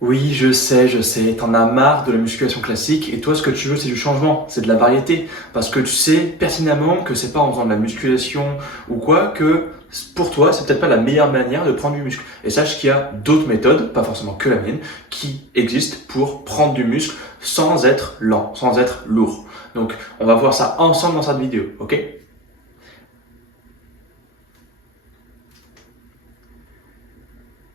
Oui, je sais, t'en as marre de la musculation classique et toi ce que tu veux c'est du changement, c'est de la variété. Parce que tu sais pertinemment que c'est pas en faisant de la musculation ou quoi que pour toi c'est peut-être pas la meilleure manière de prendre du muscle. Et sache qu'il y a d'autres méthodes, pas forcément que la mienne, qui existent pour prendre du muscle sans être lent, sans être lourd. Donc on va voir ça ensemble dans cette vidéo, ok?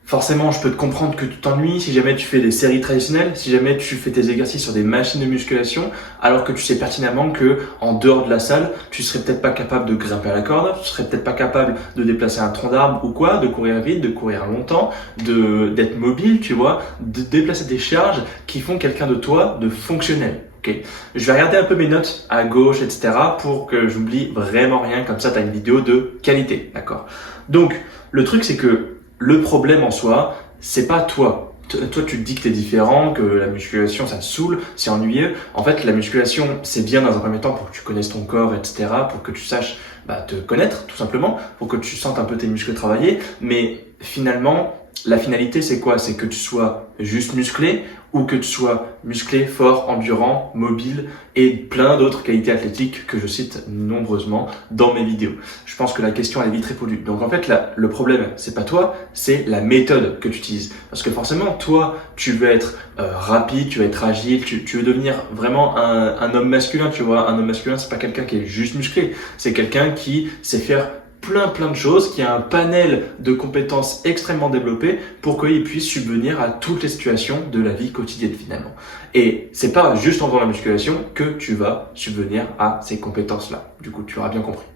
Forcément, je peux te comprendre que tu t'ennuies si jamais tu fais des séries traditionnelles, si jamais tu fais tes exercices sur des machines de musculation, alors que tu sais pertinemment que en dehors de la salle, tu serais peut-être pas capable de grimper à la corde, tu serais peut-être pas capable de déplacer un tronc d'arbre ou quoi, de courir vite, de courir longtemps, d'être mobile, tu vois, de déplacer des charges qui font quelqu'un de toi de fonctionnel. Ok, je vais regarder un peu mes notes à gauche, etc. pour que j'oublie vraiment rien, comme ça tu as une vidéo de qualité, d'accord? Donc, le truc c'est que le problème en soi, c'est pas toi. Toi, tu te dis que t'es différent, que la musculation, ça te saoule, c'est ennuyeux. En fait, la musculation, c'est bien dans un premier temps pour que tu connaisses ton corps, etc., pour que tu saches te connaître, tout simplement, pour que tu sentes un peu tes muscles travailler. Mais finalement, la finalité, c'est quoi? C'est que tu sois juste musclé ou que tu sois musclé, fort, endurant, mobile et plein d'autres qualités athlétiques que je cite nombreusement dans mes vidéos. Je pense que la question elle est vite répondue. Donc en fait, là, le problème, c'est pas toi, c'est la méthode que tu utilises. Parce que forcément, toi, tu veux être rapide, tu veux être agile, tu veux devenir vraiment un homme masculin, tu vois. Un homme masculin, c'est pas quelqu'un qui est juste musclé, c'est quelqu'un qui sait faire plein de choses, qui a un panel de compétences extrêmement développé pour qu'il puisse subvenir à toutes les situations de la vie quotidienne finalement. Et c'est pas juste en faisant la musculation que tu vas subvenir à ces compétences-là. Du coup, tu auras bien compris.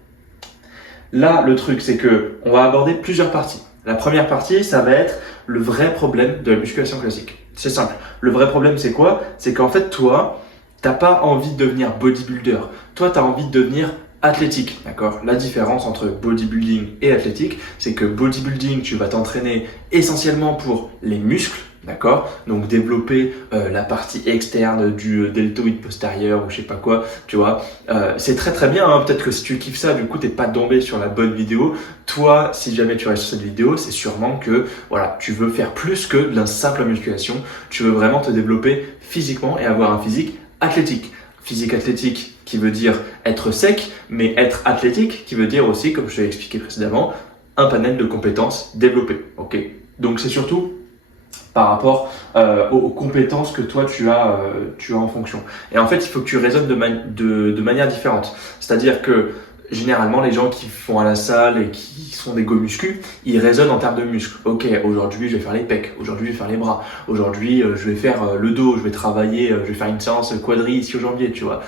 Là, le truc, c'est que on va aborder plusieurs parties. La première partie, ça va être le vrai problème de la musculation classique. C'est simple. Le vrai problème, c'est quoi? C'est qu'en fait, toi, t'as pas envie de devenir bodybuilder. Toi, t'as envie de devenir athlétique, d'accord? La différence entre bodybuilding et athlétique, c'est que bodybuilding, tu vas t'entraîner essentiellement pour les muscles, d'accord? Donc développer la partie externe du deltoïde postérieur ou je sais pas quoi, tu vois. C'est très bien, hein. Peut-être que si tu kiffes ça, du coup, t'es pas tombé sur la bonne vidéo. Toi, si jamais tu restes sur cette vidéo, c'est sûrement que voilà, tu veux faire plus que de la simple musculation. Tu veux vraiment te développer physiquement et avoir un physique athlétique. Physique athlétique qui veut dire être sec, mais être athlétique qui veut dire aussi, comme je l'ai expliqué précédemment, un panel de compétences développées. Ok. Donc c'est surtout par rapport aux compétences que toi tu as en fonction. Et en fait, il faut que tu raisonnes de manière différente. C'est-à-dire que généralement, les gens qui font à la salle et qui sont des go muscu, ils raisonnent en termes de muscles. Ok, aujourd'hui je vais faire les pecs, aujourd'hui je vais faire les bras, aujourd'hui je vais faire le dos, je vais travailler, je vais faire une séance quadri ici au janvier, tu vois.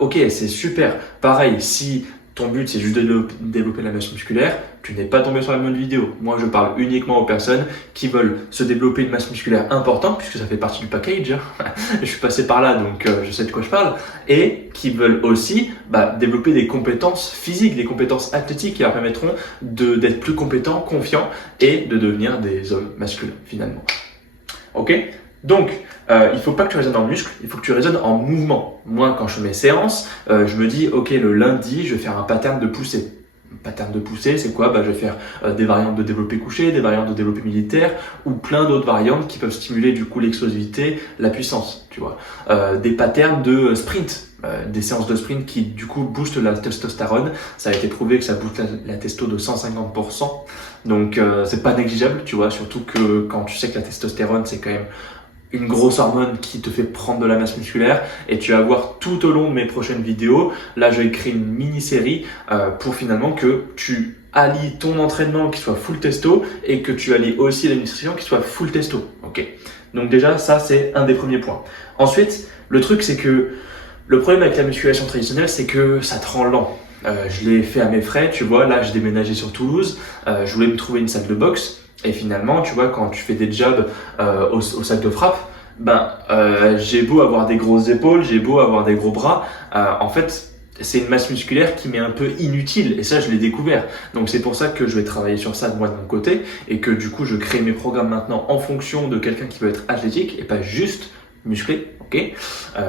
Ok, c'est super. Pareil, si ton but c'est juste de développer la masse musculaire, tu n'es pas tombé sur la bonne vidéo. Moi je parle uniquement aux personnes qui veulent se développer une masse musculaire importante, puisque ça fait partie du package, hein. Je suis passé par là donc je sais de quoi je parle, et qui veulent aussi développer des compétences physiques, des compétences athlétiques qui leur permettront d'être plus compétents, confiants et de devenir des hommes masculins finalement. Ok? Donc, il faut pas que tu raisonnes en muscle, il faut que tu raisonnes en mouvement. Moi, quand je fais mes séances, je me dis, ok, le lundi, je vais faire un pattern de poussée. Un pattern de poussée, c'est quoi? Je vais faire des variantes de développé couché, des variantes de développé militaire, ou plein d'autres variantes qui peuvent stimuler du coup l'explosivité, la puissance, tu vois. Des patterns de sprint. Des séances de sprint qui du coup boostent la testostérone. Ça a été prouvé que ça booste la testo de 150%. Donc c'est pas négligeable, tu vois, surtout que quand tu sais que la testostérone c'est quand même une grosse hormone qui te fait prendre de la masse musculaire, et tu vas voir tout au long de mes prochaines vidéos. Là, je vais créer une mini-série pour finalement que tu allies ton entraînement qui soit full testo et que tu allies aussi la nutrition qui soit full testo. Ok. Donc déjà, ça c'est un des premiers points. Ensuite, le truc c'est que le problème avec la musculation traditionnelle, c'est que ça te rend lent. Je l'ai fait à mes frais, tu vois. Là, j'ai déménagé sur Toulouse. Je voulais me trouver une salle de boxe. Et finalement, tu vois, quand tu fais des jobs au sac de frappe, j'ai beau avoir des grosses épaules, j'ai beau avoir des gros bras, en fait, c'est une masse musculaire qui m'est un peu inutile. Et ça, je l'ai découvert. Donc, c'est pour ça que je vais travailler sur ça de moi de mon côté et que du coup, je crée mes programmes maintenant en fonction de quelqu'un qui veut être athlétique et pas juste musclé. Ok.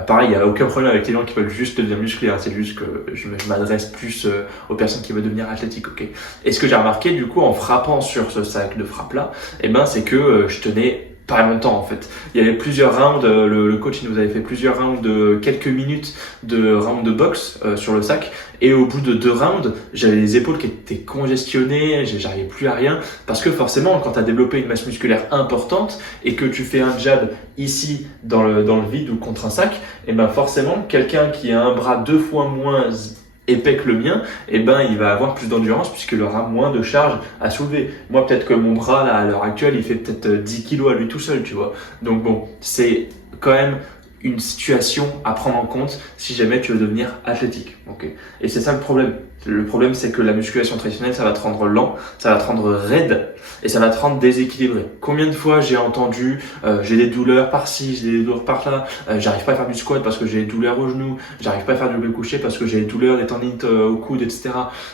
Pareil, il n'y a aucun problème avec les gens qui veulent juste devenir musclés, hein. C'est juste que je m'adresse plus aux personnes qui veulent devenir athlétiques. Ok. Et ce que j'ai remarqué du coup en frappant sur ce sac de frappe là, c'est que je tenais pas longtemps en fait. Il y avait plusieurs rounds, le coach il nous avait fait plusieurs rounds de quelques minutes de rounds de boxe sur le sac, et au bout de 2 rounds, j'avais les épaules qui étaient congestionnées, j'arrivais plus à rien, parce que forcément quand tu as développé une masse musculaire importante et que tu fais un jab ici dans le vide ou contre un sac, et ben forcément quelqu'un qui a un bras 2 fois moins épais que le mien, et ben il va avoir plus d'endurance puisqu'il aura moins de charge à soulever. Moi peut-être que mon bras là à l'heure actuelle il fait peut-être 10 kilos à lui tout seul, tu vois. Donc bon, c'est quand même une situation à prendre en compte si jamais tu veux devenir athlétique. Okay. Et c'est ça le problème. Le problème, c'est que la musculation traditionnelle, ça va te rendre lent, ça va te rendre raide et ça va te rendre déséquilibré. Combien de fois j'ai entendu j'ai des douleurs par-ci, j'ai des douleurs par-là, j'arrive pas à faire du squat parce que j'ai des douleurs au genou, j'arrive pas à faire du double couché parce que j'ai des douleurs, des tendinites au coude, etc.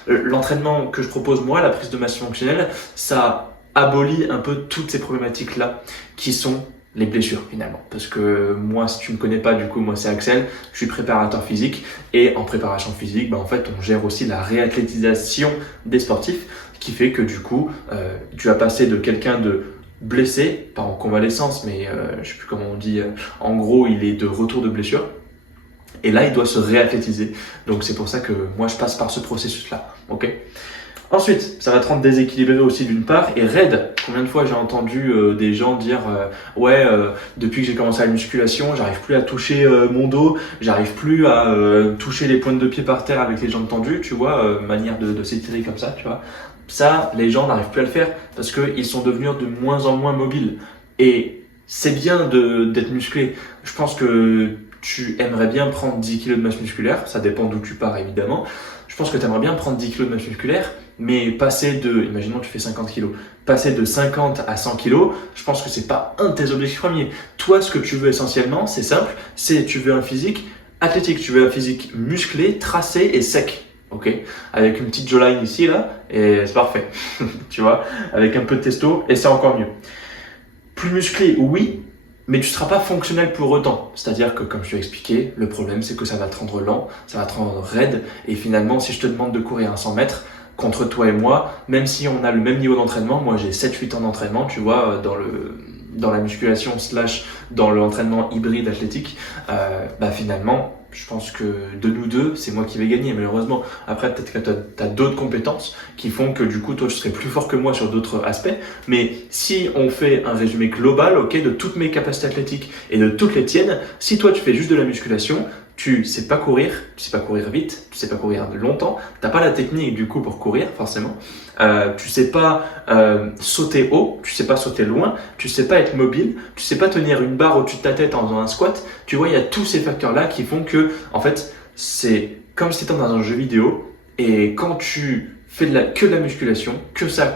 L'entraînement que je propose moi, la prise de masse fonctionnelle, ça abolit un peu toutes ces problématiques-là qui sont les blessures finalement. Parce que moi, si tu me connais pas, du coup, moi c'est Axel, je suis préparateur physique et en préparation physique, en fait, on gère aussi la réathlétisation des sportifs, qui fait que du coup, tu vas passer de quelqu'un de blessé, pas en convalescence, mais je sais plus comment on dit, en gros, il est de retour de blessure. Et là, il doit se réathlétiser. Donc c'est pour ça que moi, je passe par ce processus-là. Ok ? Ensuite, ça va te rendre déséquilibré aussi d'une part et raide. Combien de fois j'ai entendu des gens dire depuis que j'ai commencé la musculation, j'arrive plus à toucher mon dos, j'arrive plus à toucher les pointes de pied par terre avec les jambes tendues, tu vois, manière de s'étirer comme ça, tu vois. Ça, les gens n'arrivent plus à le faire parce qu'ils sont devenus de moins en moins mobiles. Et c'est bien d'être musclé. Je pense que tu aimerais bien prendre 10 kg de masse musculaire, ça dépend d'où tu pars évidemment. Je pense que tu aimerais bien prendre 10 kg de masse musculaire, mais passer de, imaginons tu fais 50 kg, passer de 50 à 100 kg, je pense que c'est pas un de tes objectifs premiers. Toi, ce que tu veux essentiellement, c'est simple, c'est tu veux un physique athlétique, tu veux un physique musclé, tracé et sec. Ok, avec une petite jawline ici là, et c'est parfait. Tu vois, avec un peu de testo, et c'est encore mieux. Plus musclé, oui, mais tu ne seras pas fonctionnel pour autant. C'est-à-dire que, comme je t'ai expliqué, le problème c'est que ça va te rendre lent, ça va te rendre raide, et finalement, si je te demande de courir à 100 mètres, contre toi et moi, même si on a le même niveau d'entraînement, moi j'ai 7-8 ans d'entraînement, tu vois, dans la musculation / dans l'entraînement hybride athlétique, finalement, je pense que de nous deux, c'est moi qui vais gagner, malheureusement. Après, peut-être que tu as d'autres compétences qui font que du coup, toi, tu serais plus fort que moi sur d'autres aspects. Mais si on fait un résumé global, ok, de toutes mes capacités athlétiques et de toutes les tiennes, si toi, tu fais juste de la musculation, tu sais pas courir vite, tu sais pas courir longtemps, t'as pas la technique du coup pour courir forcément, tu sais pas sauter haut, tu sais pas sauter loin, tu sais pas être mobile, tu sais pas tenir une barre au-dessus de ta tête en faisant un squat. Tu vois, il y a tous ces facteurs là qui font que en fait c'est comme si t'étais dans un jeu vidéo, et quand tu fais que de la musculation, que ça,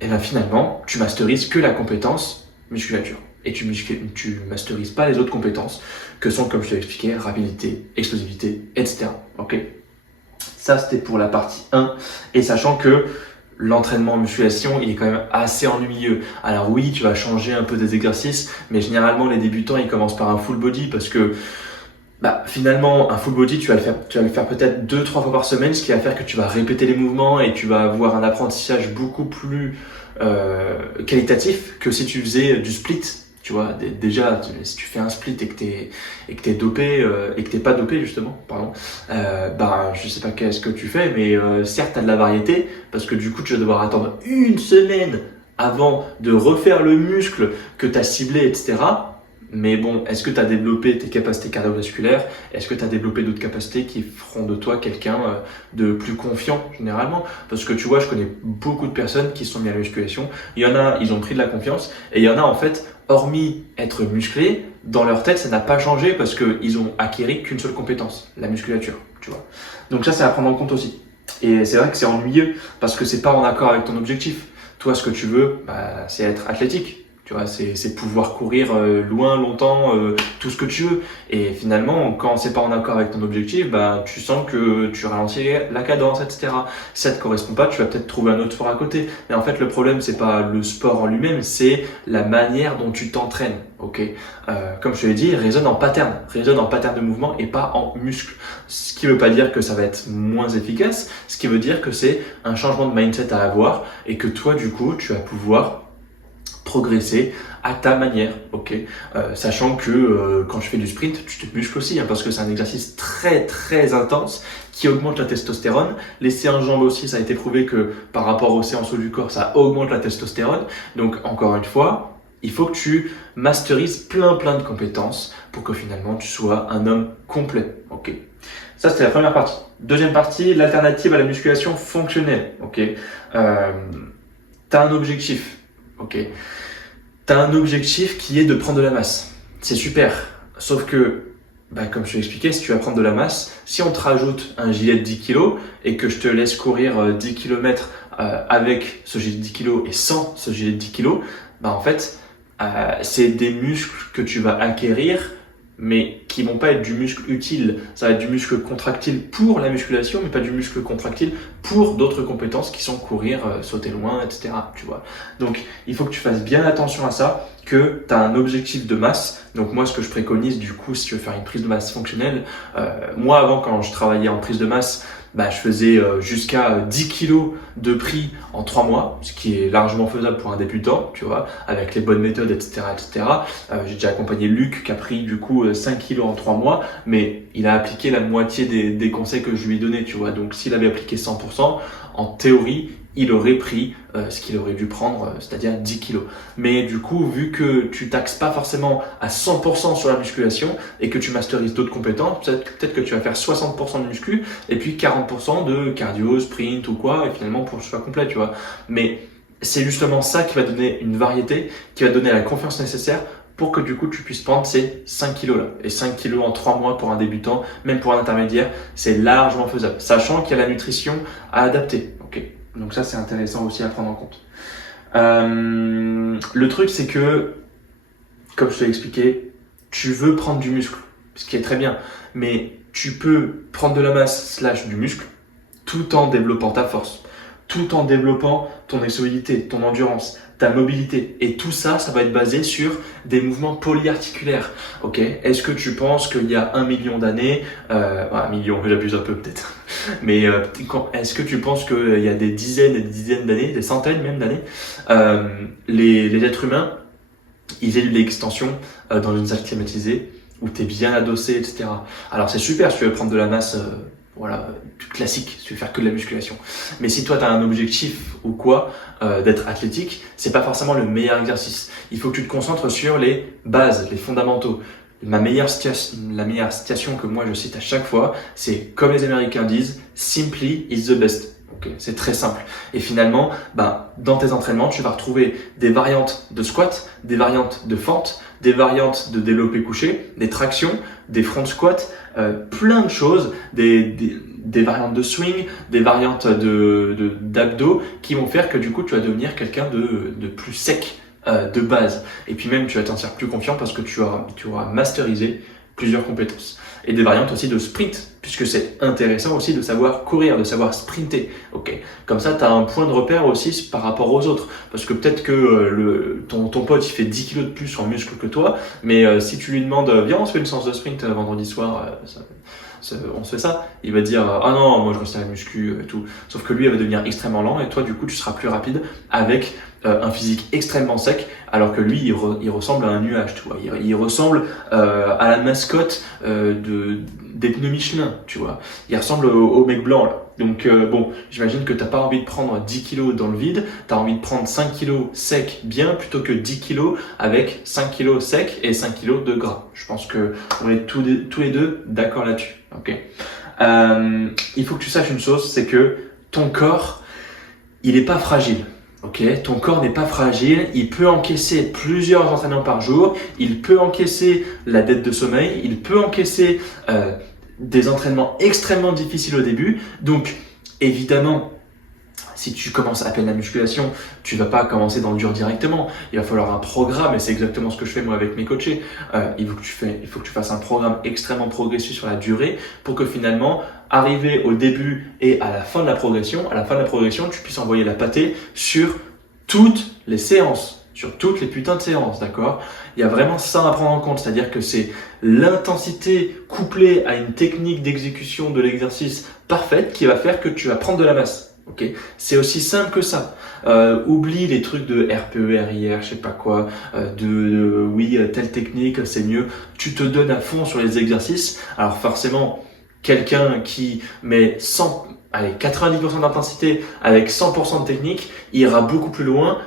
et ben finalement tu masterises que la compétence musculature. Et tu masterises pas les autres compétences que sont, comme je te l'ai expliqué, rapidité, explosivité, etc. Ok ? Ça, c'était pour la partie 1. Et sachant que l'entraînement en musculation, il est quand même assez ennuyeux. Alors oui, tu vas changer un peu des exercices, mais généralement, les débutants, ils commencent par un full body parce que finalement, un full body, tu vas le faire peut-être 2-3 fois par semaine, ce qui va faire que tu vas répéter les mouvements et tu vas avoir un apprentissage beaucoup plus qualitatif que si tu faisais du split. Tu vois, déjà, si tu fais un split et que t'es dopé, et que t'es pas dopé justement, je sais pas qu'est-ce que tu fais, mais certes t'as de la variété, parce que du coup tu vas devoir attendre une semaine avant de refaire le muscle que t'as ciblé, etc. Mais bon, est-ce que tu as développé tes capacités cardiovasculaires? Est-ce que tu as développé d'autres capacités qui feront de toi quelqu'un de plus confiant généralement? Parce que tu vois, je connais beaucoup de personnes qui se sont mis à la musculation. Il y en a, ils ont pris de la confiance, et il y en a en fait, hormis être musclés, dans leur tête, ça n'a pas changé parce qu'ils ont acquis qu'une seule compétence, la musculature, tu vois. Donc ça, c'est à prendre en compte aussi. Et c'est vrai que c'est ennuyeux parce que c'est pas en accord avec ton objectif. Toi, ce que tu veux, c'est être athlétique. Tu vois, c'est pouvoir courir loin, longtemps, tout ce que tu veux. Et finalement, quand c'est pas en accord avec ton objectif, tu sens que tu ralentis la cadence, etc. Si ça te correspond pas, tu vas peut-être trouver un autre sport à côté. Mais en fait, le problème, c'est pas le sport en lui-même, c'est la manière dont tu t'entraînes. Ok, comme je te l'ai dit, raisonne en pattern de mouvement et pas en muscle. Ce qui veut pas dire que ça va être moins efficace. Ce qui veut dire que c'est un changement de mindset à avoir et que toi, du coup, tu vas pouvoir progresser à ta manière, ok. Sachant que quand tu fais du sprint, tu te muscles aussi, hein, parce que c'est un exercice très très intense qui augmente la testostérone. Les séances jambes aussi, ça a été prouvé que par rapport aux séances haut du corps, ça augmente la testostérone. Donc encore une fois, il faut que tu masterises plein de compétences pour que finalement tu sois un homme complet, ok. Ça, c'était la première partie. Deuxième partie, l'alternative à la musculation fonctionnelle, ok. T'as un objectif, ok. T'as un objectif qui est de prendre de la masse. C'est super. Sauf que, comme je t'ai expliqué, si tu vas prendre de la masse, si on te rajoute un gilet de 10 kg et que je te laisse courir 10 km avec ce gilet de 10 kg et sans ce gilet de 10 kg, en fait, c'est des muscles que tu vas acquérir, mais qui vont pas être du muscle utile. Ça va être du muscle contractile pour la musculation, mais pas du muscle contractile pour d'autres compétences qui sont courir, sauter loin, etc. Tu vois. Donc, il faut que tu fasses bien attention à ça, que tu as un objectif de masse. Donc moi, ce que je préconise, du coup, si tu veux faire une prise de masse fonctionnelle, moi avant, quand je travaillais en prise de masse, je faisais jusqu'à 10 kilos de pris en 3 mois, ce qui est largement faisable pour un débutant, tu vois, avec les bonnes méthodes, etc., etc. J'ai déjà accompagné Luc qui a pris du coup 5 kilos en 3 mois, mais il a appliqué la moitié des conseils que je lui ai donnés, tu vois. Donc s'il avait appliqué 100%, en théorie, il aurait pris ce qu'il aurait dû prendre, c'est-à-dire 10 kilos. Mais du coup, vu que tu taxes pas forcément à 100% sur la musculation et que tu masterises d'autres compétences, peut-être que tu vas faire 60% de muscu et puis 40% de cardio, sprint ou quoi, et finalement pour que ce soit complet, tu vois. Mais c'est justement ça qui va donner une variété, qui va donner la confiance nécessaire pour que du coup tu puisses prendre ces 5 kilos là. Et 5 kilos en 3 mois pour un débutant, même pour un intermédiaire, c'est largement faisable. Sachant qu'il y a la nutrition à adapter. Ok. Donc ça, c'est intéressant aussi à prendre en compte. Le truc, c'est que, comme je te l'ai expliqué, tu veux prendre du muscle, ce qui est très bien, mais tu peux prendre de la masse / du muscle tout en développant ta force, tout en développant ton exosquelettique, ton endurance, ta mobilité. Et tout ça, ça va être basé sur des mouvements polyarticulaires. Ok. Est-ce que tu penses qu'il y a 1 million d'années, 1 million, j'abuse un peu peut-être, mais est-ce que tu penses qu'il y a des dizaines et des dizaines d'années, des centaines même d'années, les êtres humains, ils aient eu de l'extension dans une salle climatisée où tu es bien adossé, etc. Alors c'est super si tu veux prendre de la masse, classique, si tu veux faire que de la musculation. Mais si toi tu as un objectif ou quoi, d'être athlétique, c'est pas forcément le meilleur exercice. Il faut que tu te concentres sur les bases, les fondamentaux. La meilleure citation que moi je cite à chaque fois, c'est comme les Américains disent, simply is the best. Okay, c'est très simple. Et finalement, dans tes entraînements, tu vas retrouver des variantes de squat, des variantes de fente, des variantes de développé couché, des tractions, des front squats, plein de choses, des variantes de swing, des variantes d'abdos qui vont faire que du coup tu vas devenir quelqu'un de plus sec de base. Et puis même tu vas t'en sentir plus confiant parce que tu auras masterisé plusieurs compétences. Et des variantes aussi de sprint, puisque c'est intéressant aussi de savoir courir, de savoir sprinter. Ok. Comme ça, tu as un point de repère aussi par rapport aux autres. Parce que peut-être que ton pote, il fait 10 kilos de plus en muscle que toi, mais si tu lui demandes, viens, on se fait une séance de sprint vendredi soir, on se fait ça, il va dire, ah non, moi je reste à la muscu et tout. Sauf que lui, il va devenir extrêmement lent et toi, du coup, tu seras plus rapide avec un physique extrêmement sec, alors que lui, il ressemble à un nuage, tu vois. Il ressemble à la mascotte des pneus Michelin, tu vois. Il ressemble au mec blanc, là. Donc j'imagine que t'as pas envie de prendre 10 kilos dans le vide, t'as envie de prendre 5 kilos sec bien plutôt que 10 kilos avec 5 kilos sec et 5 kilos de gras. Je pense que on est tous les deux d'accord là-dessus. Ok. Il faut que tu saches une chose, c'est que ton corps, il est pas fragile. Ok, ton corps n'est pas fragile, il peut encaisser plusieurs entraînements par jour, il peut encaisser la dette de sommeil, il peut encaisser des entraînements extrêmement difficiles au début. Donc évidemment, si tu commences à peine la musculation, tu vas pas commencer dans le dur directement. Il va falloir un programme et c'est exactement ce que je fais moi avec mes coachés. Il faut que tu fasses un programme extrêmement progressif sur la durée pour que finalement, arriver au début et à la fin de la progression, tu puisses envoyer la pâtée sur toutes les séances, sur toutes les putains de séances, d'accord? Il y a vraiment ça à prendre en compte, c'est-à-dire que c'est l'intensité couplée à une technique d'exécution de l'exercice parfaite qui va faire que tu vas prendre de la masse. Ok, c'est aussi simple que ça. Oublie les trucs de RPE, RIR, je sais pas quoi, oui, telle technique, c'est mieux. Tu te donnes à fond sur les exercices. Alors forcément, quelqu'un qui met 90% d'intensité avec 100% de technique ira beaucoup plus loin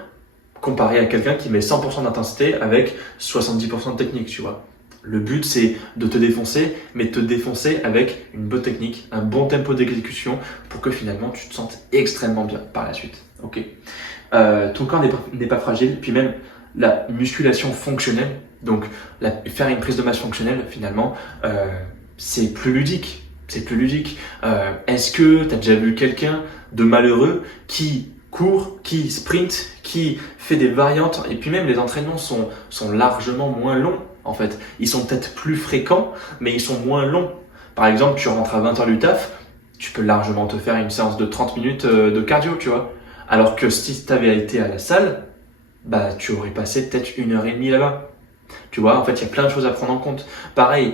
comparé à quelqu'un qui met 100% d'intensité avec 70% de technique, tu vois. Le but, c'est de te défoncer, mais te défoncer avec une bonne technique, un bon tempo d'exécution pour que finalement tu te sentes extrêmement bien par la suite. Ok. Ton corps n'est pas fragile, puis même la musculation fonctionnelle, donc faire une prise de masse fonctionnelle, finalement, c'est plus ludique. C'est plus ludique. Est-ce que tu as déjà vu quelqu'un de malheureux qui court, qui sprint, qui fait des variantes, et puis même les entraînements sont largement moins longs en fait. Ils sont peut-être plus fréquents, mais ils sont moins longs. Par exemple, tu rentres à 20h du taf, tu peux largement te faire une séance de 30 minutes de cardio, tu vois. Alors que si tu avais été à la salle, bah tu aurais passé peut-être 1h30 là-bas. Tu vois, en fait, il y a plein de choses à prendre en compte. Pareil,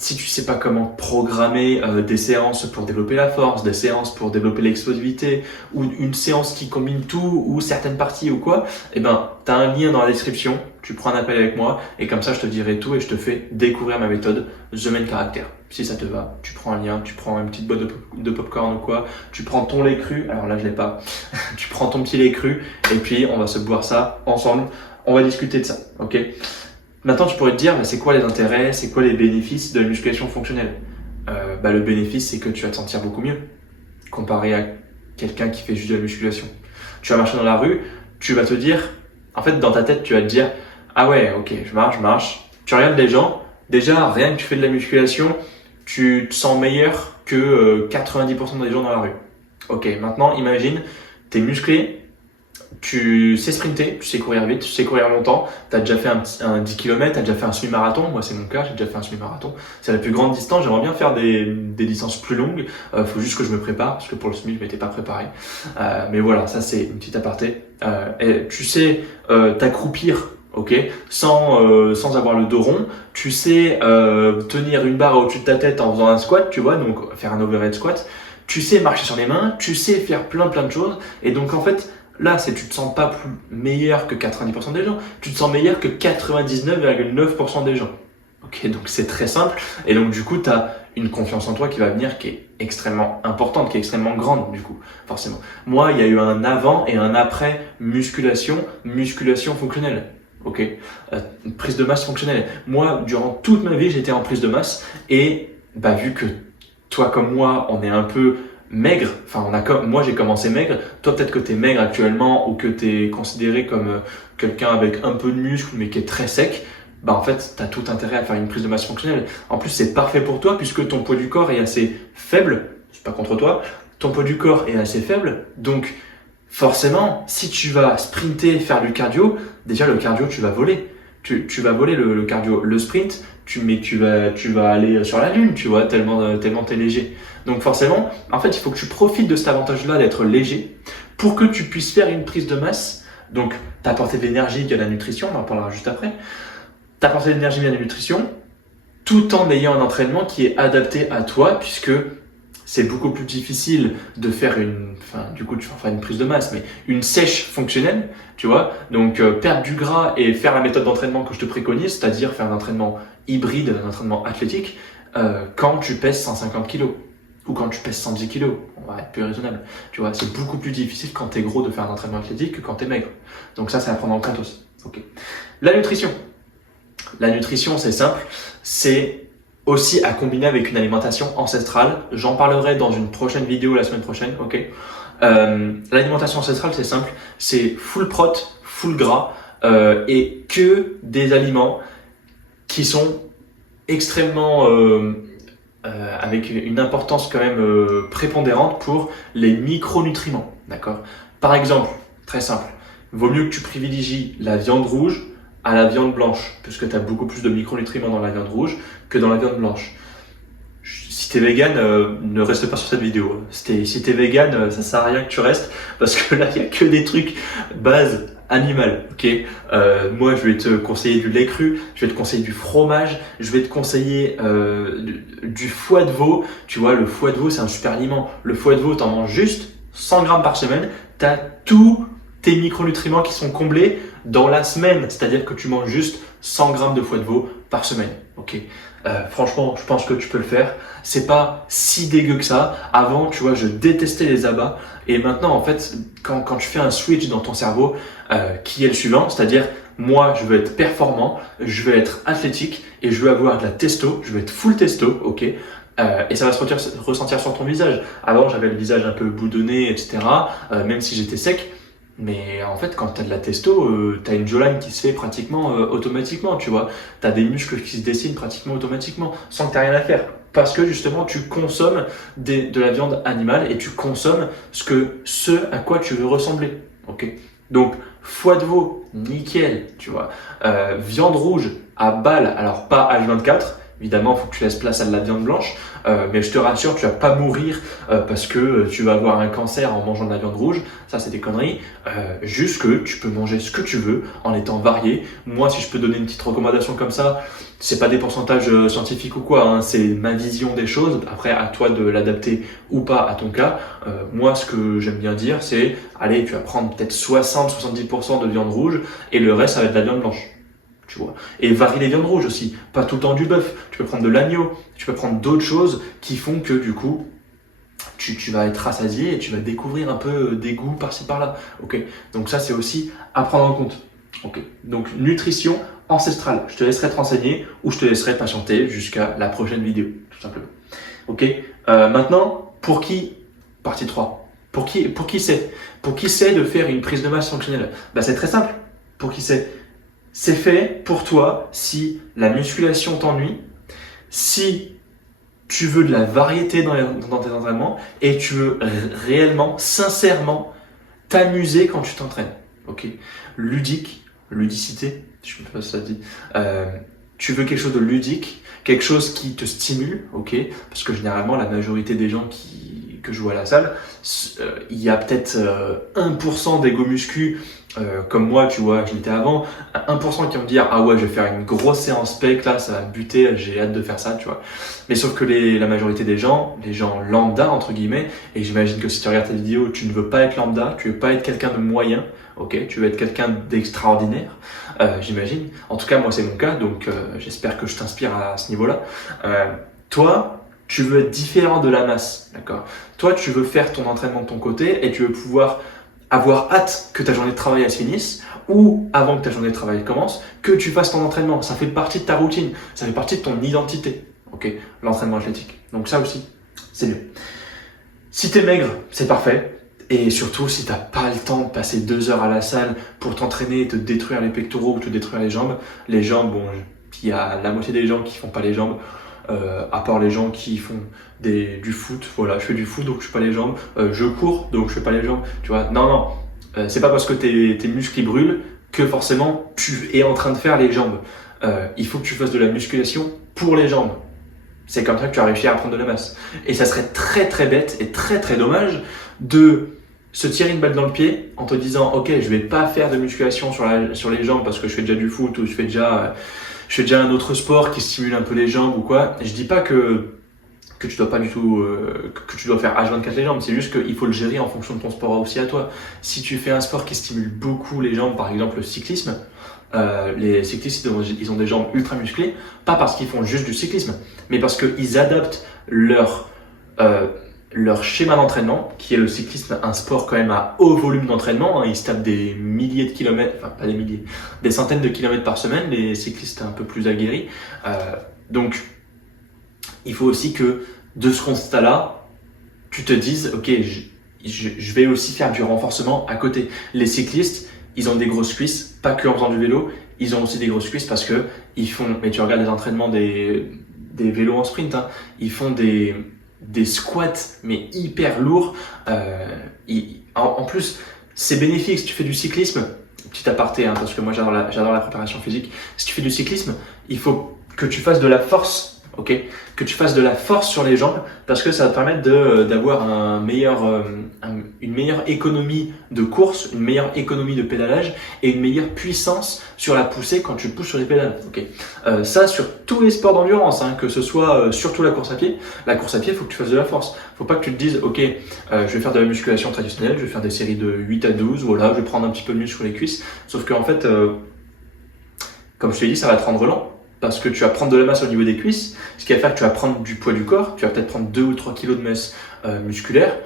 si tu sais pas comment programmer des séances pour développer la force, des séances pour développer l'explosivité, ou une séance qui combine tout, ou certaines parties ou quoi, eh ben, t'as un lien dans la description, tu prends un appel avec moi, et comme ça, je te dirai tout et je te fais découvrir ma méthode The Main Character. Si ça te va, tu prends un lien, tu prends une petite boîte de popcorn ou quoi, tu prends ton lait cru, alors là, je l'ai pas, tu prends ton petit lait cru, et puis on va se boire ça ensemble, on va discuter de ça, ok? Maintenant, tu pourrais te dire, c'est quoi les intérêts, c'est quoi les bénéfices de la musculation fonctionnelle? Le bénéfice, c'est que tu vas te sentir beaucoup mieux comparé à quelqu'un qui fait juste de la musculation. Tu vas marcher dans la rue, tu vas te dire, en fait, dans ta tête, tu vas te dire, ah ouais, ok, je marche. Tu regardes les gens, déjà, rien que tu fais de la musculation, tu te sens meilleur que 90% des gens dans la rue. Ok, maintenant, imagine, t'es musclé, tu sais sprinter, tu sais courir vite, tu sais courir longtemps, tu as déjà fait un 10 km, tu as déjà fait un semi-marathon, moi c'est mon cas, j'ai déjà fait un semi-marathon, c'est la plus grande distance, j'aimerais bien faire des distances plus longues, faut juste que je me prépare, parce que pour le semi je m'étais pas préparé, mais voilà, ça c'est une petite aparté. Et tu sais t'accroupir, ok, sans avoir le dos rond, tu sais tenir une barre au-dessus de ta tête en faisant un squat, tu vois, donc faire un overhead squat, tu sais marcher sur les mains, tu sais faire plein de choses, et donc en fait, là, tu te sens pas plus meilleur que 90% des gens, tu te sens meilleur que 99,9% des gens. Ok, donc c'est très simple. Et donc du coup, tu as une confiance en toi qui va venir, qui est extrêmement importante, qui est extrêmement grande du coup, forcément. Moi, il y a eu un avant et un après musculation fonctionnelle. Ok, une prise de masse fonctionnelle. Moi, durant toute ma vie, j'étais en prise de masse et vu que toi comme moi, on est un peu maigre, moi j'ai commencé maigre, toi peut-être que tu es maigre actuellement ou que tu es considéré comme quelqu'un avec un peu de muscle mais qui est très sec, en fait tu as tout intérêt à faire une prise de masse fonctionnelle. En plus c'est parfait pour toi puisque ton poids du corps est assez faible, c'est pas contre toi, ton poids du corps est assez faible, donc forcément si tu vas sprinter, faire du cardio, déjà le cardio tu vas voler. Tu vas voler le cardio. Le sprint, tu vas aller sur la lune, tu vois, tellement t'es léger. Donc forcément, en fait, il faut que tu profites de cet avantage-là d'être léger pour que tu puisses faire une prise de masse. Donc, t'apporter de l'énergie via la nutrition, on en parlera juste après. T'apporter de l'énergie via la nutrition, tout en ayant un entraînement qui est adapté à toi, puisque c'est beaucoup plus difficile de faire du coup tu feras une prise de masse, mais une sèche fonctionnelle, tu vois. Donc perdre du gras et faire la méthode d'entraînement que je te préconise, c'est-à-dire faire un entraînement hybride, un entraînement athlétique, quand tu pèses 150 kg ou quand tu pèses 110 kg, on va être plus raisonnable. Tu vois, c'est beaucoup plus difficile quand t'es gros de faire un entraînement athlétique que quand t'es maigre. Donc ça, c'est à prendre en compte aussi. Ok. La nutrition. La nutrition, c'est simple, c'est aussi à combiner avec une alimentation ancestrale. J'en parlerai dans une prochaine vidéo la semaine prochaine, ok. L'alimentation ancestrale, c'est simple, c'est full prot, full gras et que des aliments qui sont extrêmement avec une importance quand même prépondérante pour les micronutriments, d'accord. Par exemple, très simple, vaut mieux que tu privilégies la viande rouge à la viande blanche, puisque tu as beaucoup plus de micronutriments dans la viande rouge que dans la viande blanche. Si t'es vegan, ne reste pas sur cette vidéo. Si t'es vegan, ça sert à rien que tu restes, parce que là, il y a que des trucs base animal, ok. Moi, je vais te conseiller du lait cru, je vais te conseiller du fromage, je vais te conseiller du foie de veau. Tu vois, le foie de veau, c'est un super aliment. Le foie de veau, t'en manges juste 100 grammes par semaine, tu as tous tes micronutriments qui sont comblés dans la semaine. C'est-à-dire que tu manges juste 100 grammes de foie de veau par semaine. Ok. Franchement, je pense que tu peux le faire. C'est pas si dégueu que ça. Avant, tu vois, je détestais les abats. Et maintenant, en fait, quand tu fais un switch dans ton cerveau, qui est le suivant, c'est-à-dire, moi, je veux être performant, je veux être athlétique et je veux avoir de la testo, je veux être full testo, ok. Et ça va se ressentir sur ton visage. Avant, j'avais le visage un peu boudonné, etc. Même si j'étais sec. Mais en fait, quand tu as de la testo, tu as une jawline qui se fait pratiquement automatiquement, tu vois. Tu as des muscles qui se dessinent pratiquement automatiquement, sans que tu rien à faire. Parce que justement, tu consommes de la viande animale et tu consommes ce à quoi tu veux ressembler. Ok. Donc, foie de veau, nickel, tu vois. Viande rouge à balle, alors pas H24. Évidemment, il faut que tu laisses place à de la viande blanche, mais je te rassure, tu vas pas mourir parce que tu vas avoir un cancer en mangeant de la viande rouge. Ça, c'est des conneries. Juste que tu peux manger ce que tu veux en étant varié. Moi, si je peux donner une petite recommandation comme ça, c'est pas des pourcentages scientifiques ou quoi, hein, c'est ma vision des choses. Après, à toi de l'adapter ou pas à ton cas. Moi, ce que j'aime bien dire, c'est, allez, tu vas prendre peut-être 60-70% de viande rouge et le reste, ça va être de la viande blanche. Tu vois. Et varie les viandes rouges aussi, pas tout le temps du bœuf. Tu peux prendre de l'agneau, tu peux prendre d'autres choses qui font que du coup, tu vas être rassasié et tu vas découvrir un peu des goûts par-ci par-là. Ok. Donc ça, c'est aussi à prendre en compte. Ok. Donc nutrition ancestrale. Je te laisserai te renseigner ou je te laisserai patienter jusqu'à la prochaine vidéo, tout simplement. Ok. Maintenant, pour qui, partie 3, pour qui c'est de faire une prise de masse fonctionnelle? Bah, c'est très simple. Pour qui c'est fait pour toi si la musculation t'ennuie, si tu veux de la variété dans tes entraînements et tu veux réellement, sincèrement t'amuser quand tu t'entraînes. Ok. Ludicité, je ne sais pas si ça se dit. Tu veux quelque chose de ludique, quelque chose qui te stimule, ok. Parce que généralement, la majorité des gens que je vois à la salle, il y a peut-être 1% d'ego muscu. Comme moi, tu vois, je l'étais avant, 1% qui vont me dire ah ouais, je vais faire une grosse séance pec là, ça va me buter, j'ai hâte de faire ça, tu vois. Mais sauf que la majorité des gens, les gens lambda entre guillemets, et j'imagine que si tu regardes ta vidéo, tu ne veux pas être lambda, tu veux pas être quelqu'un de moyen, ok, tu veux être quelqu'un d'extraordinaire, j'imagine. En tout cas, moi c'est mon cas, donc j'espère que je t'inspire à ce niveau-là. Toi, tu veux être différent de la masse, d'accord. Toi, tu veux faire ton entraînement de ton côté et tu veux pouvoir avoir hâte que ta journée de travail elle se finisse ou avant que ta journée de travail commence, que tu fasses ton entraînement. Ça fait partie de ta routine, ça fait partie de ton identité, ok, l'entraînement athlétique. Donc ça aussi, c'est mieux. Si t'es maigre, c'est parfait. Et surtout, si t'as pas le temps de passer 2 heures à la salle pour t'entraîner et te détruire les pectoraux ou te détruire les jambes, bon, il y a la moitié des gens qui font pas les jambes. À part les gens qui font du foot, voilà, je fais du foot donc je fais pas les jambes, je cours donc je fais pas les jambes, tu vois. Non, c'est pas parce que tes muscles ils brûlent que forcément tu es en train de faire les jambes. Il faut que tu fasses de la musculation pour les jambes. C'est comme ça que tu vas réussir à prendre de la masse. Et ça serait très très bête et très très dommage de se tirer une balle dans le pied en te disant ok, je vais pas faire de musculation sur les jambes parce que je fais déjà du foot ou je fais déjà un autre sport qui stimule un peu les jambes ou quoi. Je dis pas que tu dois pas du tout que tu dois faire H24 les jambes, c'est juste qu'il faut le gérer en fonction de ton sport aussi à toi. Si tu fais un sport qui stimule beaucoup les jambes, par exemple le cyclisme, les cyclistes ils ont des jambes ultra musclées, pas parce qu'ils font juste du cyclisme, mais parce qu'ils adaptent leur schéma d'entraînement, qui est le cyclisme, un sport quand même à haut volume d'entraînement, hein. Ils se tapent des milliers de kilomètres, enfin pas des milliers, des centaines de kilomètres par semaine, les cyclistes un peu plus aguerris. Donc, il faut aussi que de ce constat-là, tu te dises, ok, je vais aussi faire du renforcement à côté. Les cyclistes, ils ont des grosses cuisses, pas que en faisant du vélo, ils ont aussi des grosses cuisses parce que ils font, mais tu regardes les entraînements des vélos en sprint, hein, ils font des squats mais hyper lourds. En plus, c'est bénéfique si tu fais du cyclisme. Petit aparté, hein, parce que moi j'adore la préparation physique. Si tu fais du cyclisme, il faut que tu fasses de la force, ok? Que tu fasses de la force sur les jambes parce que ça va te permettre d'avoir une meilleure économie de course, une meilleure économie de pédalage et une meilleure puissance sur la poussée quand tu pousses sur les pédales, ok? Ça sur tous les sports d'endurance, hein, que ce soit surtout la course à pied. La course à pied, il faut que tu fasses de la force. Faut pas que tu te dises, ok, je vais faire de la musculation traditionnelle, je vais faire des séries de 8 à 12, voilà, je vais prendre un petit peu de muscle sur les cuisses. Sauf qu'en fait, comme je te l'ai dit, ça va te rendre lent. Parce que tu vas prendre de la masse au niveau des cuisses, ce qui va faire que tu vas prendre du poids du corps, tu vas peut-être prendre 2 ou 3 kilos de masse musculaire,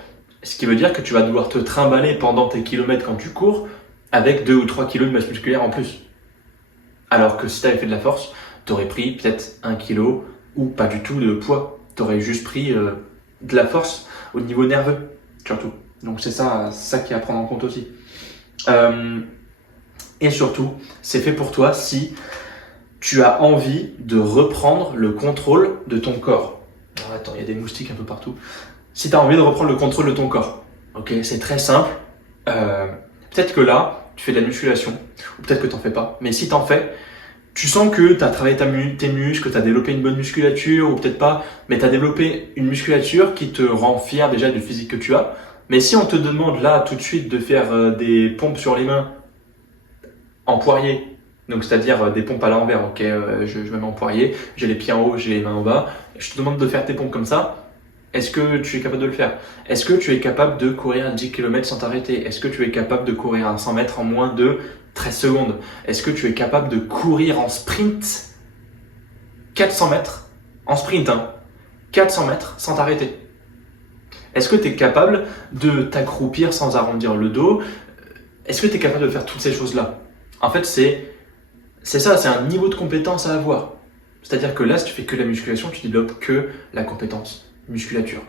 ce qui veut dire que tu vas devoir te trimballer pendant tes kilomètres quand tu cours avec 2 ou 3 kilos de masse musculaire en plus. Alors que si tu avais fait de la force, tu aurais pris peut-être 1 kilo ou pas du tout de poids. Tu aurais juste pris de la force au niveau nerveux, surtout. Donc c'est ça qui est à prendre en compte aussi. Et surtout, c'est fait pour toi si tu as envie de reprendre le contrôle de ton corps. Alors attends, il y a des moustiques un peu partout. Si tu as envie de reprendre le contrôle de ton corps, ok, c'est très simple. Peut-être que là, tu fais de la musculation, ou peut-être que tu n'en fais pas, mais si tu en fais, tu sens que tu as travaillé tes muscles, que tu as développé une bonne musculature, ou peut-être pas, mais tu as développé une musculature qui te rend fier déjà du physique que tu as. Mais si on te demande là tout de suite de faire des pompes sur les mains en poirier, donc c'est-à-dire des pompes à l'envers, ok, je me mets en poirier, j'ai les pieds en haut, j'ai les mains en bas, je te demande de faire tes pompes comme ça, est-ce que tu es capable de le faire? Est-ce que tu es capable de courir à 10 km sans t'arrêter? Est-ce que tu es capable de courir à 100 mètres en moins de 13 secondes? Est-ce que tu es capable de courir en sprint 400 mètres, en sprint, hein, 400 mètres sans t'arrêter? Est-ce que tu es capable de t'accroupir sans arrondir le dos? Est-ce que tu es capable de faire toutes ces choses-là? En fait, c'est ça, c'est un niveau de compétence à avoir. C'est-à-dire que là, si tu fais que la musculation, tu développes que la compétence musculature.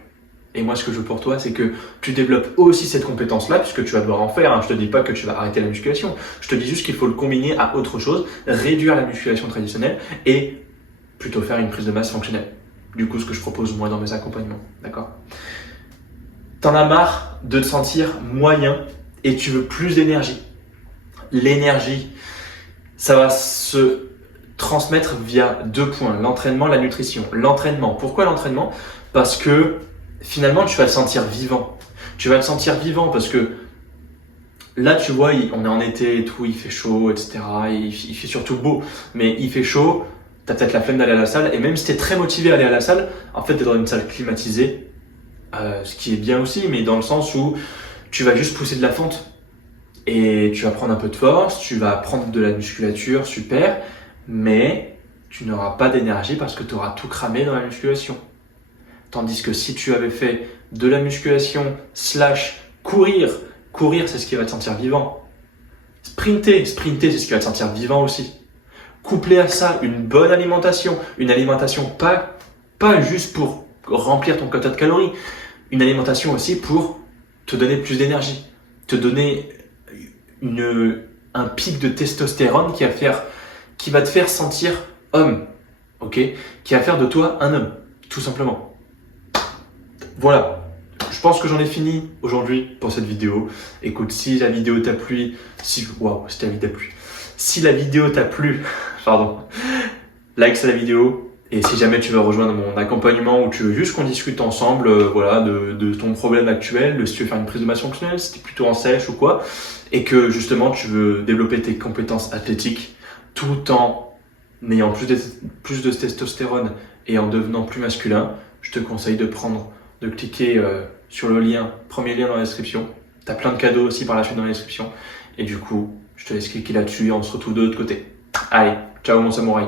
Et moi, ce que je veux pour toi, c'est que tu développes aussi cette compétence-là, puisque tu vas devoir en faire. Hein. Je te dis pas que tu vas arrêter la musculation. Je te dis juste qu'il faut le combiner à autre chose, réduire la musculation traditionnelle et plutôt faire une prise de masse fonctionnelle. Du coup, ce que je propose moi dans mes accompagnements, d'accord? T'en as marre de te sentir moyen et tu veux plus d'énergie. L'énergie, ça va se transmettre via 2 points, l'entraînement, la nutrition. L'entraînement, pourquoi l'entraînement? Parce que finalement, tu vas te sentir vivant. Tu vas te sentir vivant parce que là, tu vois, on est en été et tout, il fait chaud, etc. Il fait surtout beau, mais il fait chaud, tu as peut-être la flemme d'aller à la salle, et même si tu es très motivé à aller à la salle, en fait, tu es dans une salle climatisée, ce qui est bien aussi, mais dans le sens où tu vas juste pousser de la fente. Et tu vas prendre un peu de force, tu vas prendre de la musculature, super, mais tu n'auras pas d'énergie parce que tu auras tout cramé dans la musculation. Tandis que si tu avais fait de la musculation / courir c'est ce qui va te sentir vivant. Sprinter c'est ce qui va te sentir vivant aussi. Couplé à ça, une bonne alimentation, une alimentation pas juste pour remplir ton quota de calories, une alimentation aussi pour te donner plus d'énergie, te donner un pic de testostérone qui va te faire sentir homme, ok? Qui va faire de toi un homme, tout simplement. Voilà. Je pense que j'en ai fini aujourd'hui pour cette vidéo. Écoute, si la vidéo t'a plu, si la vidéo t'a plu, pardon, like la vidéo. Et si jamais tu veux rejoindre mon accompagnement ou tu veux juste qu'on discute ensemble, voilà, de ton problème actuel, de si tu veux faire une prise de masse fonctionnelle, si tu es plutôt en sèche ou quoi, et que justement tu veux développer tes compétences athlétiques tout en ayant plus de testostérone et en devenant plus masculin, je te conseille de cliquer sur le premier lien dans la description. Tu as plein de cadeaux aussi par la suite dans la description. Et du coup, je te laisse cliquer là-dessus et on se retrouve de l'autre côté. Allez, ciao mon samouraï.